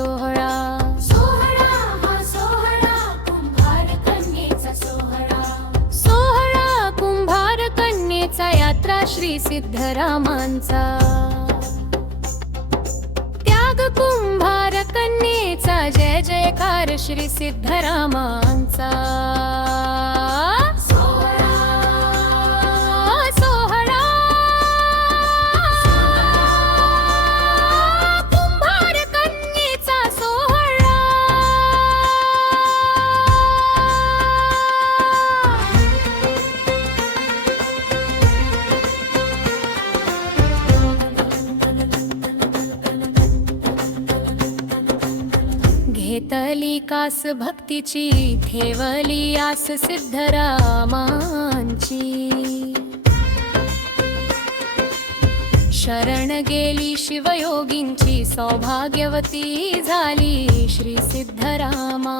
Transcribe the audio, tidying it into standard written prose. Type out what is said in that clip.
सोहळा. सोहळा हा सोहळा कुंभार कन्येचा सोहळा. सोहळा कुंभार कन्येचा यात्रा श्री सिद्धरामांचा. त्याग कुंभार कन्येचा जय जयकार श्री सिद्धरामांचा. सोहळा सोहळा कुंभार कन्येचा सोहळा. घेतली कास भक्तीची, ठेवली आस सिद्धरामांची. शरण गेली शिवयोगींची, सौभाग्यवती झाली श्री सिद्धरामा.